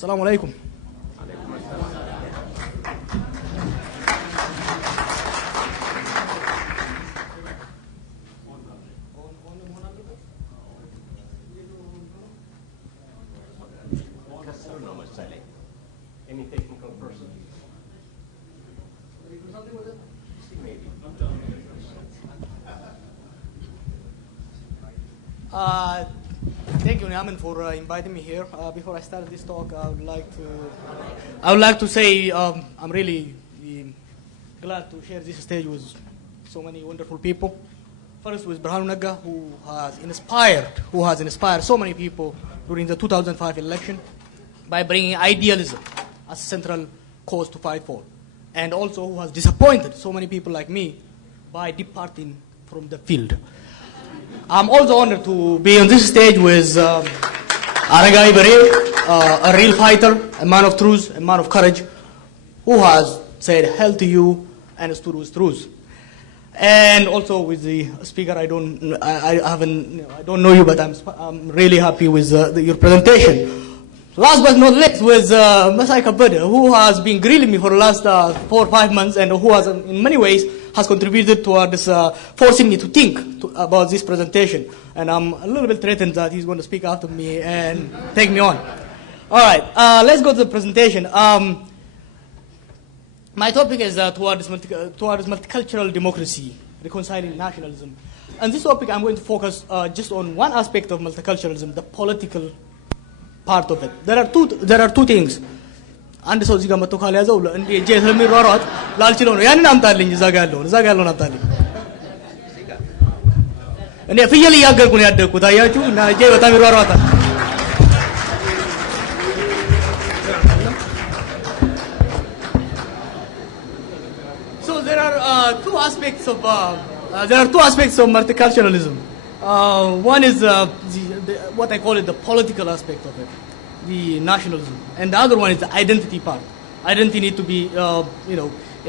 Assalamu alaikum. Any technical person? Thank you, Naaman, for inviting me here. Before I start this talk, I would like to say I'm really glad to share this stage with so many wonderful people. First, with Burhanu Nagga, who has inspired so many people during the 2005 election by bringing idealism as a central cause to fight for, and also who has disappointed so many people like me by departing from the field. I'm also honored to be on this stage with Aragai Barre, a real fighter, a man of truth, a man of courage, who has said hell to you and stood with truth. And also with the speaker, I don't know you, but I'm really happy with your presentation. Last but not least, with Masai Kabada, who has been grilling me for the last 4 or 5 months, and who has, in many ways, has contributed towards forcing me to think about this presentation. And I'm a little bit threatened that he's going to speak after me and take me on. All right, let's go to the presentation. My topic is towards multicultural democracy, reconciling nationalism. And this topic, I'm going to focus just on one aspect of multiculturalism, the political part of it. There are two things. And so ziga mato khali azau la ndi je helmi rorat lal chilo yani nam talin zagallo na talin ndi fiyali yagar kun yadde ku tayachu na je wata mi rorata. So there are two aspects of multiculturalism. One is what I call it the political aspect of it, the nationalism, and the other one is the identity part. Identity need to be,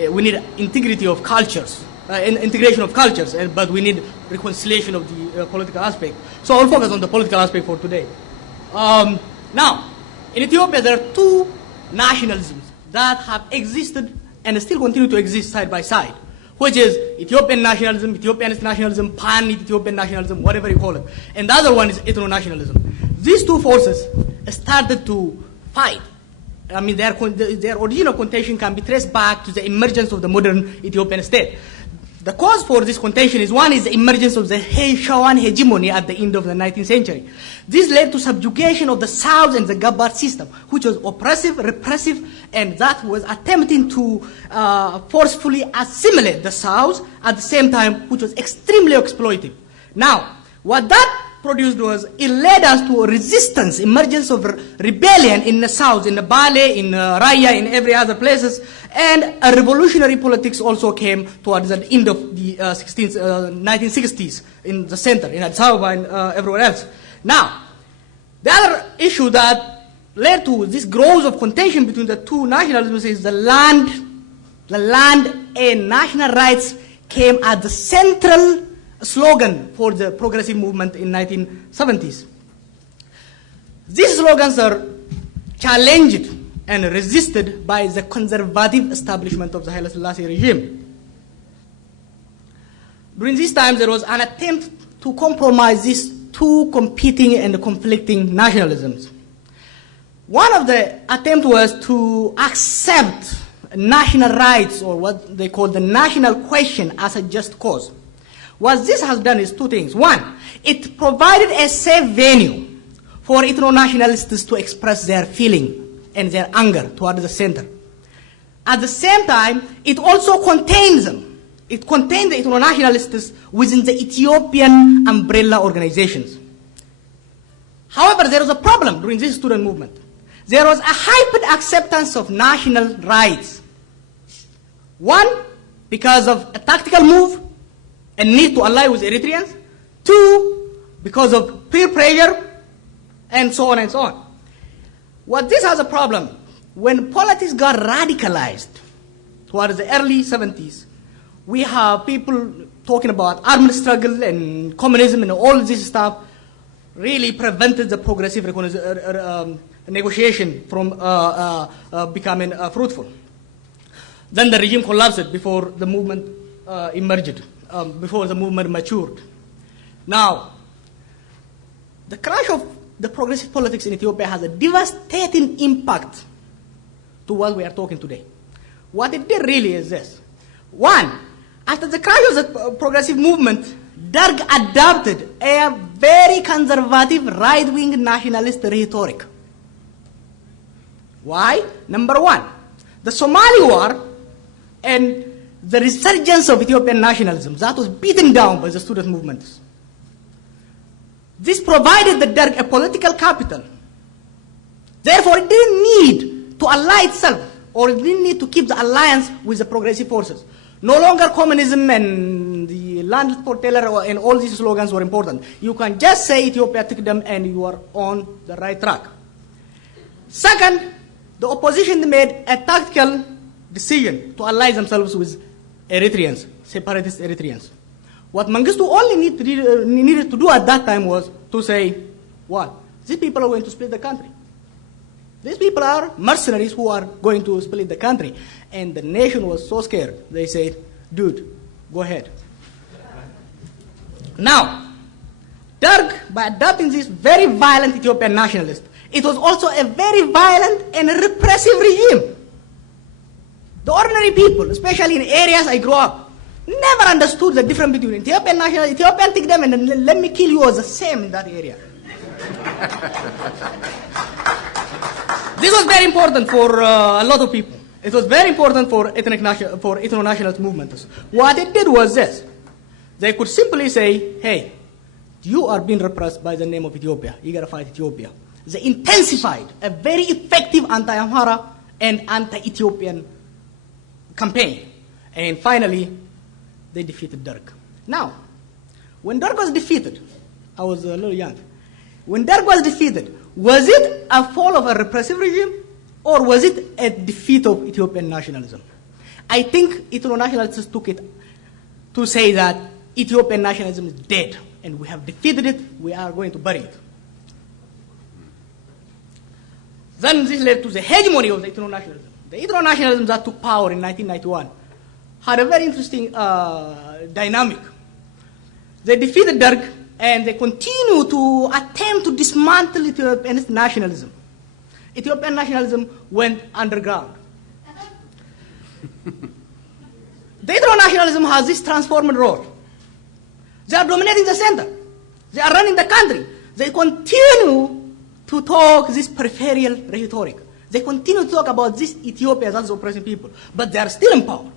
we need integrity of cultures, integration of cultures, but we need reconciliation of the political aspect. So I'll focus on the political aspect for today. Now, in Ethiopia, there are two nationalisms that have existed and still continue to exist side by side, which is Ethiopian nationalism, Ethiopianist nationalism, pan-Ethiopian nationalism, whatever you call it. And the other one is ethno-nationalism. These two forces started to fight. I mean, their original contention can be traced back to the emergence of the modern Ethiopian state. The cause for this contention is one is the emergence of the Shawan hegemony at the end of the 19th century. This led to subjugation of the South and the Gabar system, which was oppressive, repressive, and that was attempting to forcefully assimilate the South at the same time, which was extremely exploitive. Now, what that produced was, it led us to a resistance, emergence of rebellion in the South, in the Bale, in Raya, in every other places, and a revolutionary politics also came towards the end of the 1960s in the center, in Addis Ababa and everywhere else. Now, the other issue that led to this growth of contention between the two nationalisms is the land and national rights came at the central slogan for the progressive movement in 1970s. These slogans are challenged and resisted by the conservative establishment of the Haile Selassie regime. During these times, there was an attempt to compromise these two competing and conflicting nationalisms. One of the attempts was to accept national rights, or what they call the national question, as a just cause. What this has done is two things. One, it provided a safe venue for ethno-nationalists to express their feeling and their anger toward the center. At the same time, it also contains them. It contained the ethno-nationalists within the Ethiopian umbrella organizations. However, there was a problem during this student movement. There was a hyper acceptance of national rights. One, because of a tactical move and need to ally with Eritreans. Two, because of peer pressure, and so on and so on. What this has a problem, when politics got radicalized towards the early 70s, we have people talking about armed struggle and communism and all this stuff really prevented the progressive negotiation from becoming fruitful. Then the regime collapsed before the movement emerged, before the movement matured. Now, the crash of the progressive politics in Ethiopia has a devastating impact to what we are talking today. What it did really is this. One, after the crash of the progressive movement, Derg adopted a very conservative right-wing nationalist rhetoric. Why? Number one, the Somali war and the resurgence of Ethiopian nationalism that was beaten down by the student movements. This provided the Derg a political capital. Therefore, it didn't need to ally itself, or it didn't need to keep the alliance with the progressive forces. No longer communism and the land for teller and all these slogans were important. You can just say Ethiopia took them and you are on the right track. Second, the opposition made a tactical decision to ally themselves with Eritreans, separatist Eritreans. What Mengistu only needed to do at that time was to say, well, these people are going to split the country. These people are mercenaries who are going to split the country. And the nation was so scared, they said, dude, go ahead. Now, Derg, by adopting this very violent Ethiopian nationalist, it was also a very violent and repressive regime. The ordinary people, especially in areas I grew up, never understood the difference between Ethiopian national, Ethiopian take them and then let me kill you was the same in that area. This was very important for a lot of people. It was very important for ethno-nationalist movements. What it did was this. They could simply say, hey, you are being repressed by the name of Ethiopia. You got to fight Ethiopia. They intensified a very effective anti-Amhara and anti-Ethiopian campaign. And finally, they defeated Derg. Now, when Derg was defeated, I was a little young. When Derg was defeated, was it a fall of a repressive regime or was it a defeat of Ethiopian nationalism? I think ethno-nationalists took it to say that Ethiopian nationalism is dead and we have defeated it, we are going to bury it. Then this led to the hegemony of the ethno-nationalism. The ethno-nationalism that took power in 1991 had a very interesting dynamic. They defeated Derg and they continue to attempt to dismantle Ethiopian nationalism. Ethiopian nationalism went underground. The ethno-nationalism has this transforming role. They are dominating the center. They are running the country. They continue to talk this peripheral rhetoric. They continue to talk about this Ethiopia that's oppressing people, but they are still in power.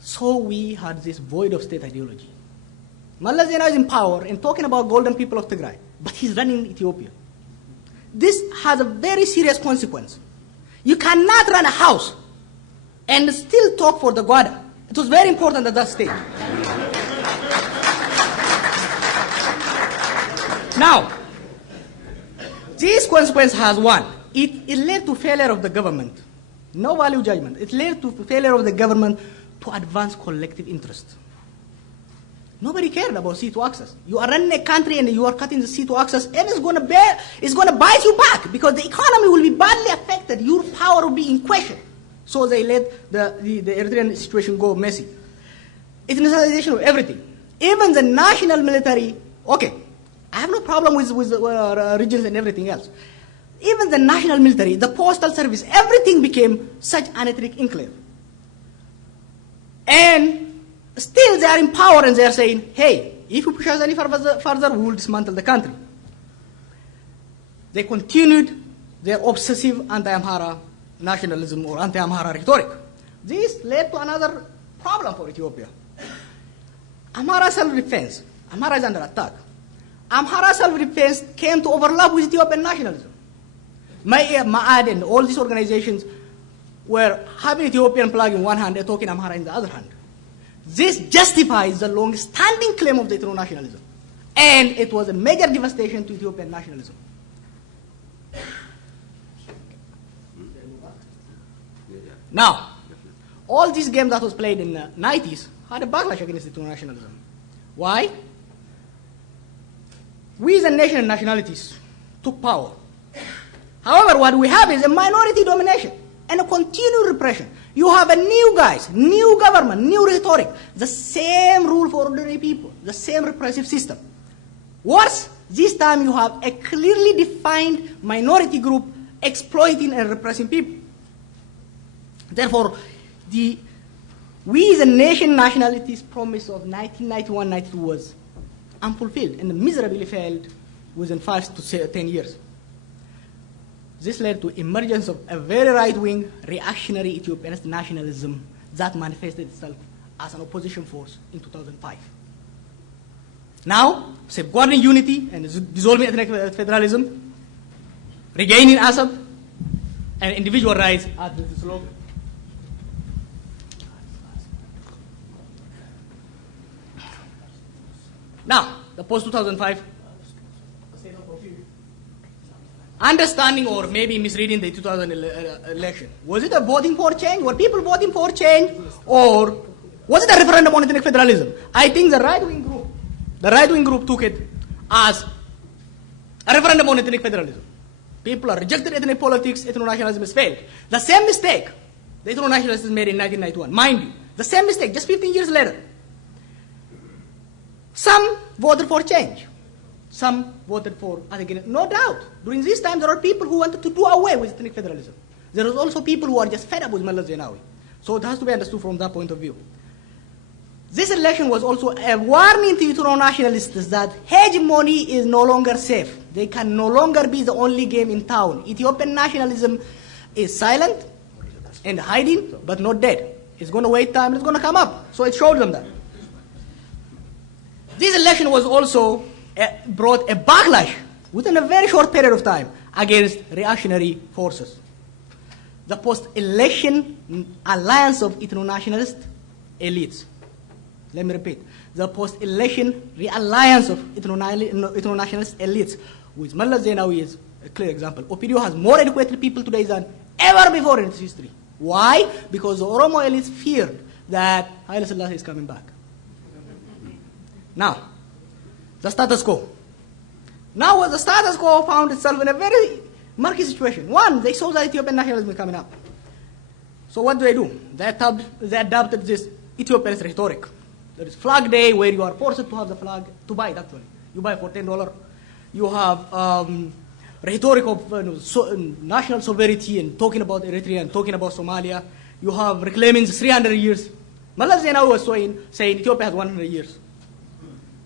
So we had this void of state ideology. Mallas Zenawi is in power and talking about golden people of Tigray, but he's running Ethiopia. This has a very serious consequence. You cannot run a house and still talk for the Gwada. It was very important at that stage. Now, this consequence has one. It led to failure of the government. No value judgment. It led to failure of the government to advance collective interest. Nobody cared about C2 access. You are running a country and you are cutting the C2 access, and it's going to bite you back because the economy will be badly affected. Your power will be in question. So they let the Eritrean situation go messy. Ethnicization of everything. Even the national military, okay, I have no problem with regions and everything else. Even the national military, the postal service, everything became such an ethnic enclave. And still they are in power and they are saying, hey, if you push us any further, we will dismantle the country. They continued their obsessive anti-Amhara nationalism or anti-Amhara rhetoric. This led to another problem for Ethiopia. Amhara self-defense. Amhara is under attack. Amhara self-defense came to overlap with Ethiopian nationalism. Ma'ad and all these organizations were having Ethiopian flag in one hand and talking Amhara in the other hand. This justifies the long-standing claim of the ethno-nationalism. And it was a major devastation to Ethiopian nationalism. Now, all these games that was played in the 90s had a backlash against ethno-nationalism. Why? We as a nation and nationalities took power what we have is a minority domination and a continued repression. You have a new guys, new government, new rhetoric, the same rule for ordinary people, the same repressive system. Worse, this time you have a clearly defined minority group exploiting and repressing people. Therefore, we the nation nationalities promise of 1991-92 was unfulfilled and miserably failed within 5 to 10 years. This led to emergence of a very right-wing reactionary Ethiopianist nationalism that manifested itself as an opposition force in 2005. Now, safeguarding unity and dissolving ethnic federalism, regaining Assad, and individual rights are the slogan. Now, the post-2005 understanding or maybe misreading the 2000 election. Was it a voting for change? Were people voting for change? Or was it a referendum on ethnic federalism? I think the right-wing group took it as a referendum on ethnic federalism. People are rejected ethnic politics, ethno-nationalism has failed. The same mistake the ethno-nationalists made in 1991. Mind you, the same mistake just 15 years later. Some voted for change. Some voted for, again, no doubt. During this time, there are people who wanted to do away with ethnic federalism. There are also people who are just fed up with Malala Zenawi. So it has to be understood from that point of view. This election was also a warning to ethno-nationalists that hegemony is no longer safe. They can no longer be the only game in town. Ethiopian nationalism is silent and hiding, but not dead. It's going to wait time, it's going to come up. So it showed them that. This election was also brought a backlash within a very short period of time against reactionary forces. The post-election alliance of ethno-nationalist elites. Let me repeat. The post-election realliance of ethno-nationalist elites with Malala Zenawi is a clear example. Opidio has more educated people today than ever before in its history. Why? Because the Oromo elites feared that Haile Selassie is coming back. Now, the status quo. Now the status quo found itself in a very murky situation. One, they saw that Ethiopian nationalism coming up. So what do? They adopted this Ethiopian rhetoric. There is Flag Day where you are forced to have the flag, to buy it actually. You buy for $10. You have rhetoric of national sovereignty and talking about Eritrea and talking about Somalia. You have reclaiming 300 years. Malala Zenawi was saying Ethiopia has 100 years.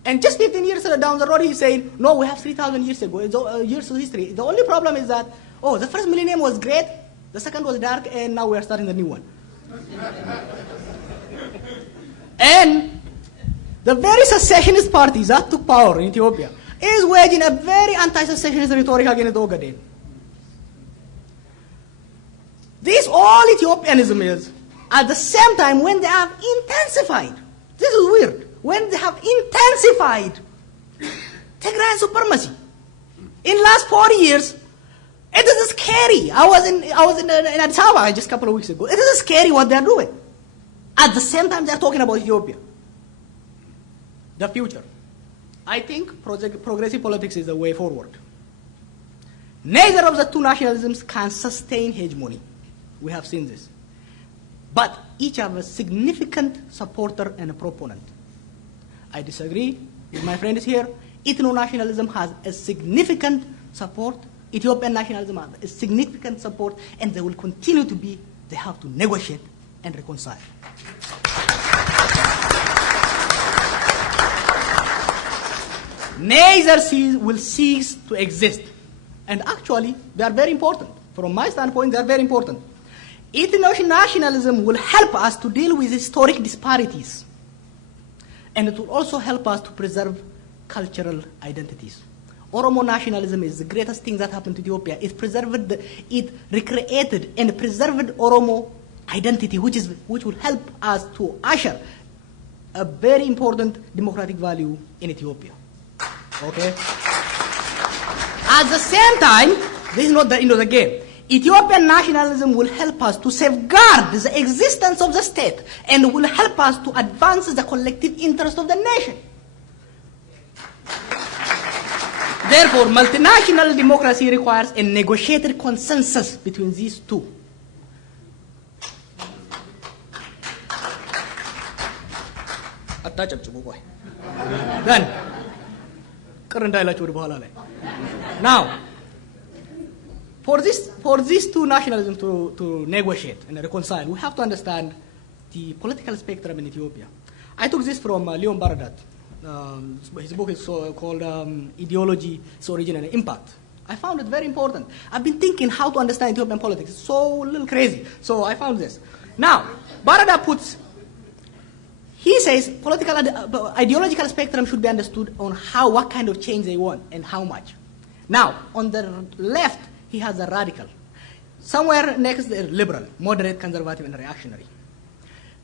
And just 15 years down the road, he's saying, no, we have 3,000 years ago, years of history. The only problem is that, the first millennium was great, the second was dark, and now we are starting the new one. And the very secessionist parties that took power in Ethiopia is waging a very anti-secessionist rhetoric against Ogaden. This all Ethiopianism is, at the same time, when they have intensified, this is weird, when they have intensified Tigrayan supremacy. In last 40 years, it is scary. I was in Addis Ababa just a couple of weeks ago. It is scary what they are doing. At the same time, they are talking about Ethiopia. The future. I think progressive politics is the way forward. Neither of the two nationalisms can sustain hegemony. We have seen this. But each have a significant supporter and a proponent. I disagree with my friends here. Ethno-nationalism has a significant support. Ethiopian nationalism has a significant support, and they will continue to be. They have to negotiate and reconcile. Neither will cease to exist. And actually, they are very important. From my standpoint, they are very important. Ethno-nationalism will help us to deal with historic disparities. And it will also help us to preserve cultural identities. Oromo nationalism is the greatest thing that happened to Ethiopia. It recreated and preserved Oromo identity, which will help us to usher a very important democratic value in Ethiopia. Okay? At the same time, this is not the end of the game. Ethiopian nationalism will help us to safeguard the existence of the state and will help us to advance the collective interest of the nation. Therefore, multinational democracy requires a negotiated consensus between these two. Then, now, for these two nationalisms to negotiate and reconcile, we have to understand the political spectrum in Ethiopia. I took this from Leon Baradat. His book is called Ideology, Its Origin and Impact. I found it very important. I've been thinking how to understand Ethiopian politics. It's so little crazy. So I found this. Now, Baradat he says ideological spectrum should be understood on what kind of change they want and how much. Now, on the left, he has a radical. Somewhere next, the liberal, moderate, conservative, and reactionary.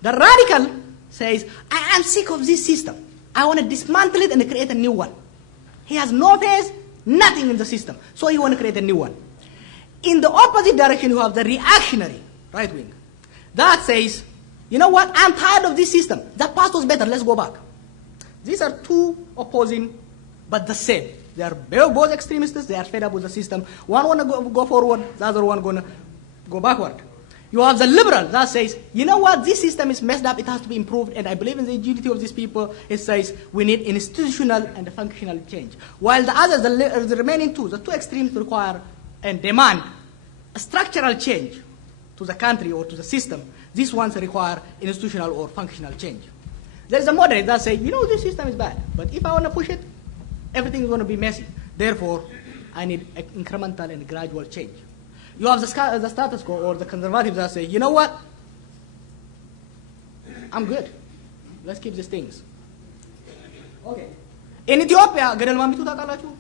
The radical says, I am sick of this system. I want to dismantle it and create a new one. He has no faith, nothing in the system. So he wants to create a new one. In the opposite direction, you have the reactionary, right wing. That says, you know what, I'm tired of this system. The past was better, let's go back. These are two opposing, but the same. They are both extremists, they are fed up with the system. One want to go forward, the other one going to go backward. You have the liberal that says, you know what, this system is messed up, it has to be improved, and I believe in the agility of these people. It says we need institutional and functional change. While the others, the remaining two, the two extremes require and demand a structural change to the country or to the system. These ones require institutional or functional change. There is a moderate that says, you know, this system is bad, but if I want to push it, everything is going to be messy. Therefore, I need an incremental and gradual change. You have the status quo or the conservatives that say, you know what? I'm good. Let's keep these things. Okay. In Ethiopia, Gadal Mamitu takalachu.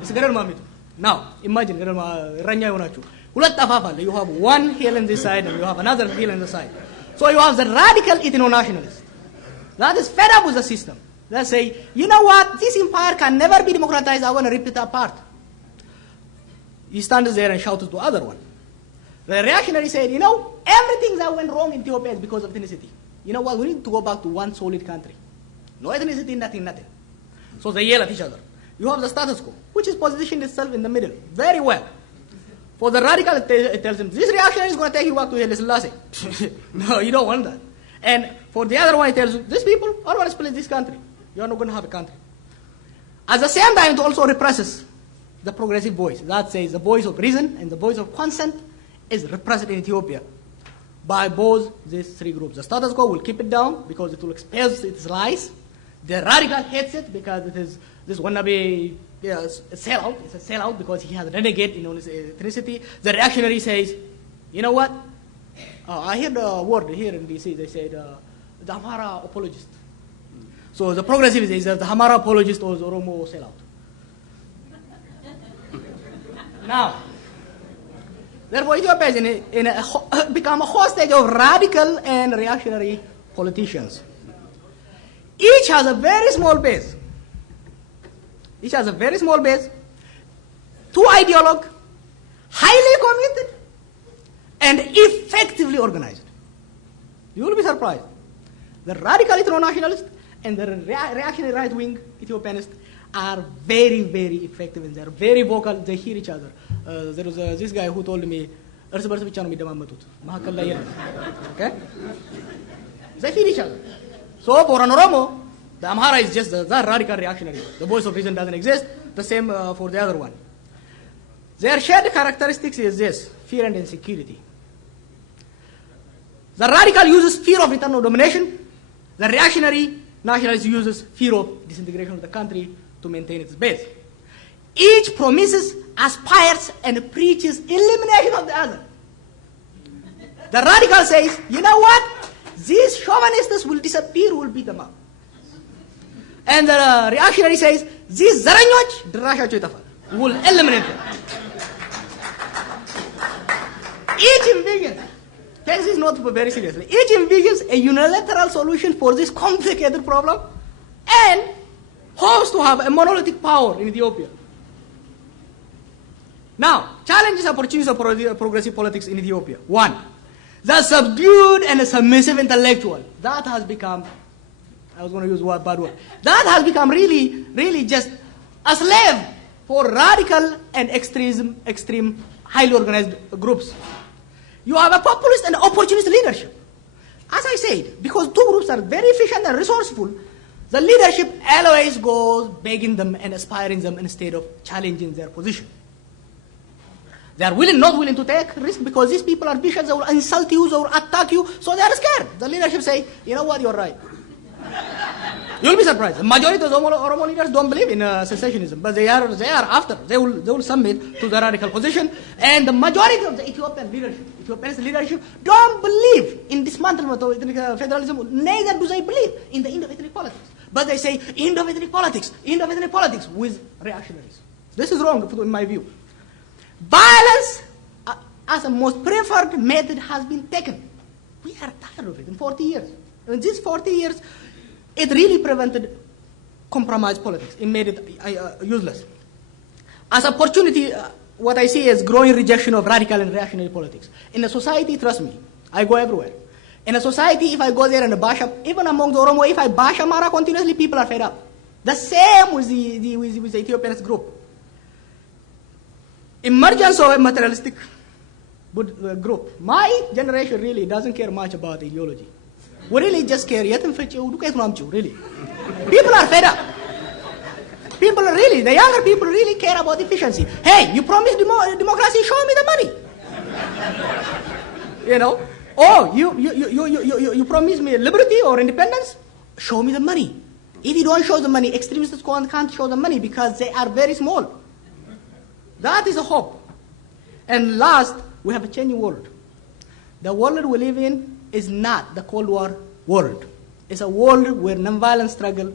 It's Gadal Mamitu. Now, imagine Gadal Ranya Yonachu. You have one hill on this side and you have another hill on the side. So you have the radical ethno-nationalist that is fed up with the system. They say, you know what? This empire can never be democratized. I want to rip it apart. He stands there and shouts to the other one. The reactionary said, you know, everything that went wrong in Ethiopia is because of ethnicity. You know what? We need to go back to one solid country. No ethnicity, nothing. So they yell at each other. You have the status quo, which is positioned itself in the middle. Very well. For the radical, it tells him, this reactionary is going to take you back to Haile Selassie. No, you don't want that. And for the other one, it tells you, these people are going to split this country. You are not going to have a country. At the same time, it also represses the progressive voice. That says the voice of reason and the voice of consent is repressed in Ethiopia by both these three groups. The status quo will keep it down because it will expose its lies. The radical hates it because it is this wannabe a sellout. It's a sellout because he has renegade in his ethnicity. The reactionary says, you know what? I heard a word here in DC. They said the Amhara apologist. So the progressive says the Amhara apologist or the Oromo sellout. Now, therefore, Ethiopia is become a hostage of radical and reactionary politicians. Each has a very small base. Two ideologue, highly committed, and effectively organized. You will be surprised. The radical ethno-nationalist and the reactionary right-wing Ethiopianists are very, very effective and they're very vocal. They hear each other. There was this guy who told me, okay? They hear each other. So for an Oromo, the Amhara is just the radical reactionary. The voice of reason doesn't exist. The same for the other one. Their shared characteristics is this: fear and insecurity. The radical uses fear of internal domination. The reactionary nationalist uses fear of disintegration of the country to maintain its base. Each promises, aspires, and preaches elimination of the other. The radical says, you know what? These chauvinists will disappear, we'll beat them up. And the reactionary says, these Zaranyoj, will eliminate them. Each envisions, take this not very seriously, each envisions a unilateral solution for this complicated problem and hopes to have a monolithic power in Ethiopia. Now, challenges and opportunities of progressive politics in Ethiopia. One, the subdued and submissive intellectual. That has become, I was going to use a bad word, that has become really just a slave for radical and extreme, highly organized groups. You have a populist and opportunist leadership. As I said, because two groups are very efficient and resourceful, the leadership always goes begging them and aspiring them instead of challenging their position. They are not willing to take risk because these people are vicious, they will insult you, they will attack you, so they are scared. The leadership say, you know what, you're right. You'll be surprised. The majority of the Oromo leaders don't believe in secessionism, but they are after. They will submit to the radical position. And the majority of the Ethiopian leadership don't believe in dismantlement of ethnic federalism. Neither do they believe in the end of ethnic politics. But they say end of ethnic politics with reactionaries. This is wrong in my view. Violence as a most preferred method has been taken. We are tired of it in 40 years. In these 40 years, it really prevented compromise politics. It made it useless. As opportunity, what I see is growing rejection of radical and reactionary politics. In a society, trust me, I go everywhere. In a society, if I go there and bash up, even among the Oromo, if I bash Amara continuously, people are fed up. The same with the Ethiopian group. Emergence of a materialistic group. My generation really doesn't care much about ideology. We really just care. Really. People are fed up. People are really, the younger people really care about efficiency. Hey, you promised democracy, show me the money. You know? Oh, you promised me liberty or independence? Show me the money. If you don't show the money, extremists can't show the money because they are very small. That is a hope. And last, we have a changing world. The world we live in is not the Cold War world. It's a world where nonviolent struggle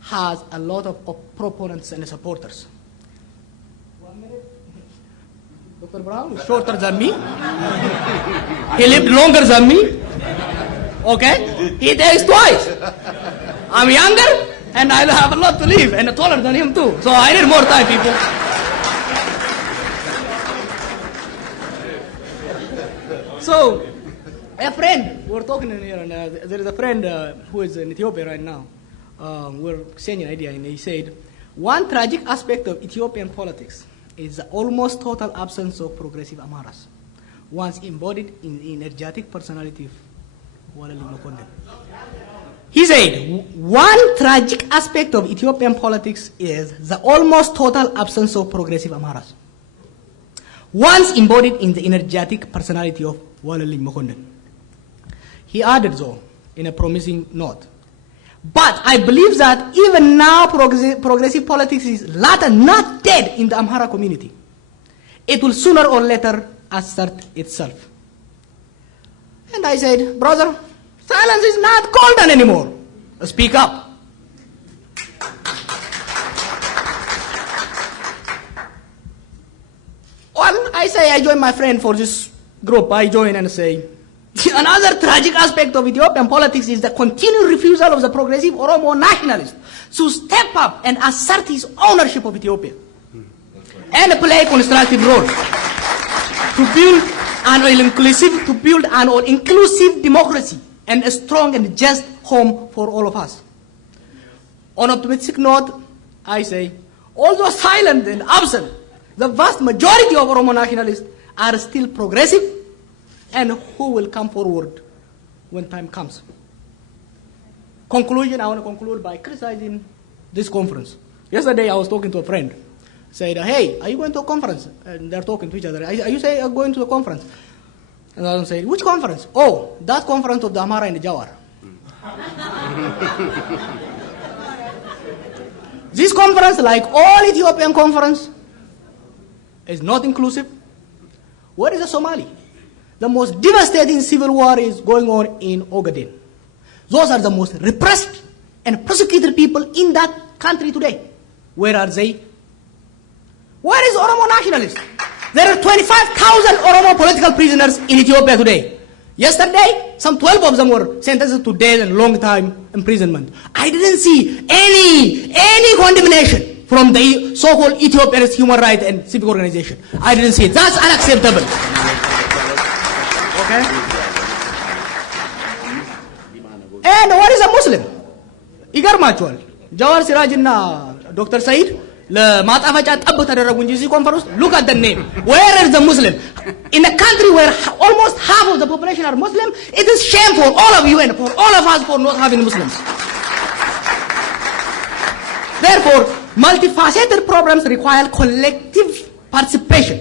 has a lot of proponents and supporters. 1 minute. Dr. Brown is shorter than me. He lived longer than me. Okay? He takes twice. I'm younger and I have a lot to live and taller than him too. So I need more time, people. So, a friend, we're talking in here, and there is a friend who is in Ethiopia right now. We're saying an idea, and he said, one tragic aspect of Ethiopian politics is the almost total absence of progressive Amaras, once embodied in the energetic personality of Walali Makonde. He said, one tragic aspect of Ethiopian politics is the almost total absence of progressive Amaras, once embodied in the energetic personality of Walali Makonde. He added, though, in a promising note, but I believe that even now progressive politics is not dead in the Amhara community. It will sooner or later assert itself. And I said, brother, silence is not golden anymore. Speak up. Well, I say I join my friend for this group. I join and say, another tragic aspect of Ethiopian politics is the continued refusal of the progressive Oromo nationalist to step up and assert his ownership of Ethiopia and play a constructive role to build an inclusive democracy and a strong and just home for all of us. On an optimistic note, I say, although silent and absent, the vast majority of Oromo nationalists are still progressive and who will come forward when time comes. Conclusion, I want to conclude by criticizing this conference. Yesterday I was talking to a friend, said, hey, are you going to a conference? And they're talking to each other. Are you going to a conference? And I said, which conference? Oh, that conference of the Amhara and the Jawar. This conference, like all Ethiopian conference, is not inclusive. Where is the Somali? The most devastating civil war is going on in Ogaden. Those are the most repressed and persecuted people in that country today. Where are they? Where is Oromo nationalists? There are 25,000 Oromo political prisoners in Ethiopia today. Yesterday, some 12 of them were sentenced to death and long time imprisonment. I didn't see any condemnation from the so-called Ethiopian human rights and civic organization. I didn't see it. That's unacceptable. Okay? And what is a Muslim? Igar Machwal, Jawar Siraj and Dr. Said, ለማጣፈጫ ጠብ ተደረጉ እንጂ እዚህ ኮንፈረንስ look at the name. Where is the Muslim? In a country where almost half of the population are Muslim, it is shame for all of you and for all of us for not having Muslims. Therefore, multifaceted problems require collective participation.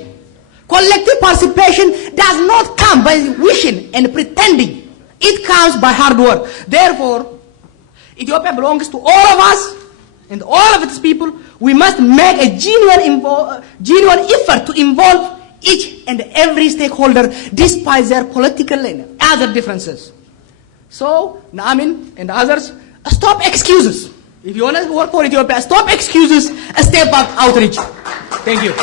Collective participation does not come by wishing and pretending. It comes by hard work. Therefore, Ethiopia belongs to all of us and all of its people. We must make a genuine effort to involve each and every stakeholder despite their political and other differences. So, Naamin and others, stop excuses. If you want to work for Ethiopia, stop excuses, step up outreach. Thank you.